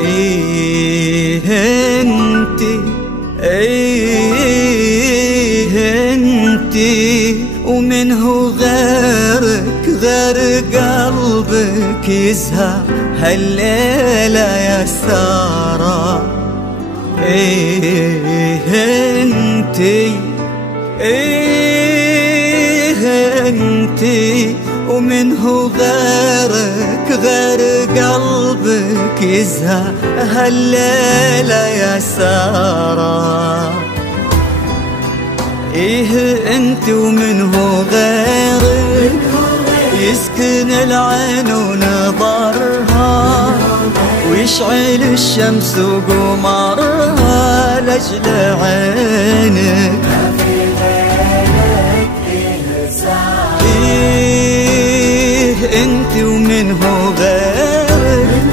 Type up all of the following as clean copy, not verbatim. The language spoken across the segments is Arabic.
ايه انتي، ايه انتي ومنه غيرك غير قلبك يزهى هالليلة يا سارة. ايه انتي، ايه انتي ومنه غيرك غير قلبك يزهى هالليلة يا سارة. ايه انت ومنه غيرك يسكن العين ونظرها ويشعل الشمس وقمرها لأجل عينك. ايه انت ومنه غيرك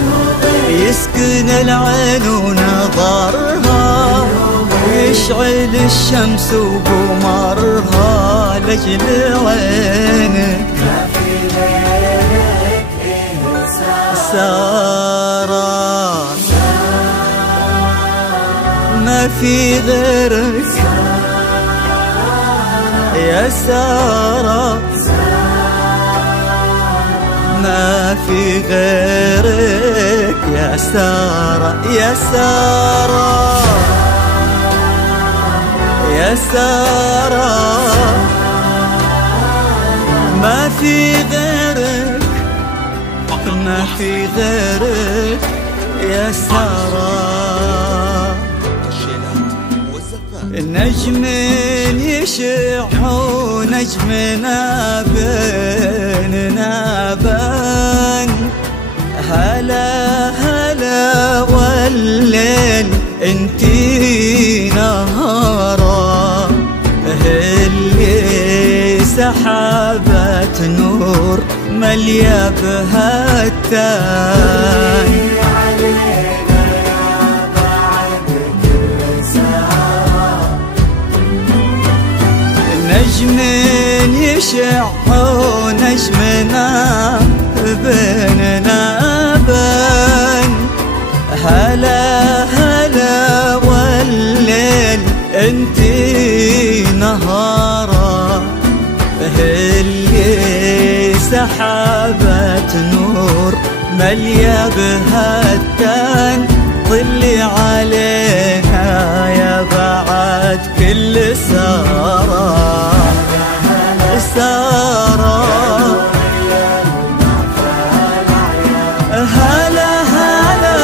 يسكن العين ونظرها ويشعل الشمس وقمرها لأجل عينك. سارة ما في غيرك يا سارة، ما في غيرك يا سارة، يا سارة، يا سارة ما في غيرك، ما في غيرك يا سارة. النجم يشع ونجمنا بيننا بان، هلا هلا والليل انتي نهارا، اللي سحابة نور مليا بهالتان. نجم يشع ونجمنا بيننا بان، هلا هلا والليل انتي نهارا، اللي سحابة نور مليا بهالتان. طلي علينا يا بعد كل سارة، سارة هلا هلا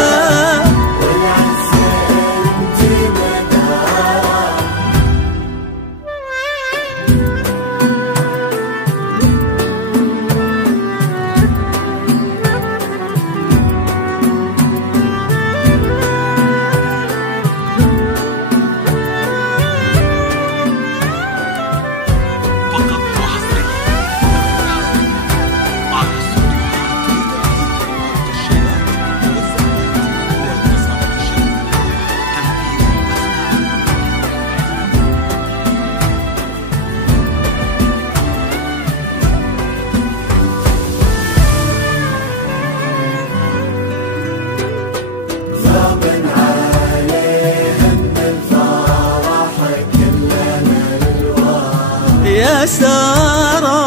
يا سارة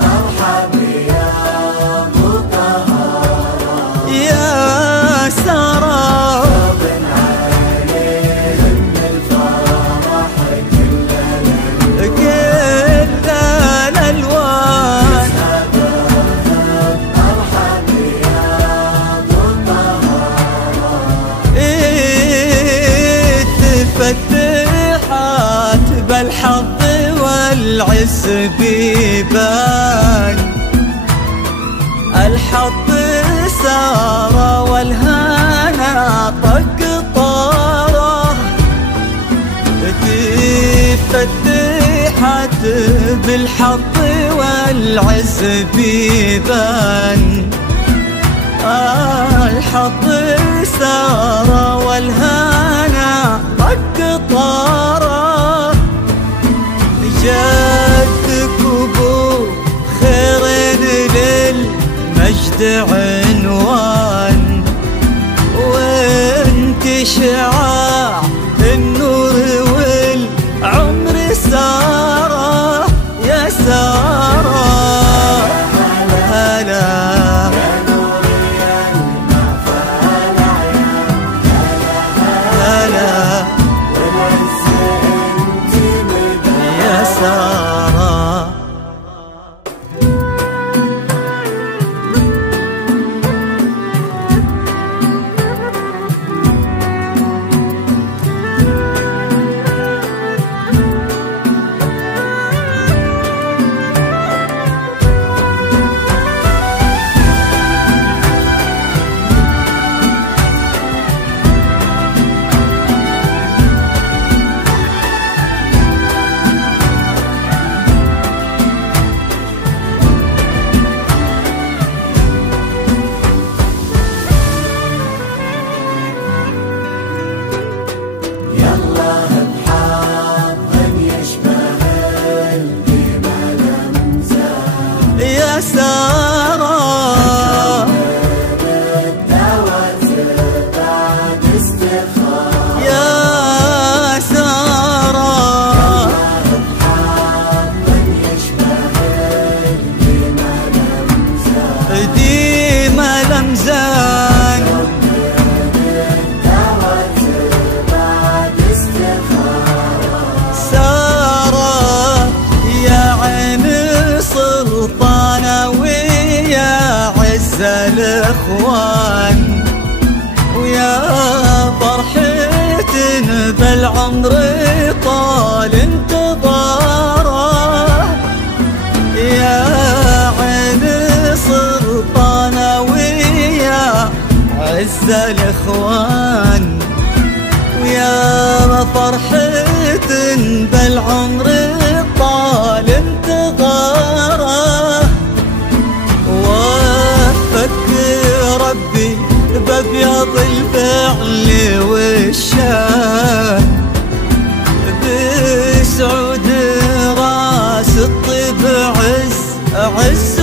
ارحب يا مطهرة، يا سارة صابن عليه من الفرح كل الألوان. ارحب يا مطهرة، تفتحت بالحظ والعز بيبان، الحظ سارة والهنا طق طاره، تفتحت بالحظ والعز بيبان، الحظ سارة والهنا طق طاره. جدك وبو خيرين للمجد عنوان، شعاع النور والعمر سارة يا سارة. هلا هلا يا سارة. يا سارة يا سارة ديما لمزان سارة يا عين سلطانة ويا عز الإخوان ويا فرحة بالعمر طال انتظاره. يا عين سلطانة ويا عز الإخوان ويا فرحة بالعمر طال انتظاره. وفك ربي بأبيض الفعل والشان بسعود راس الطيب عز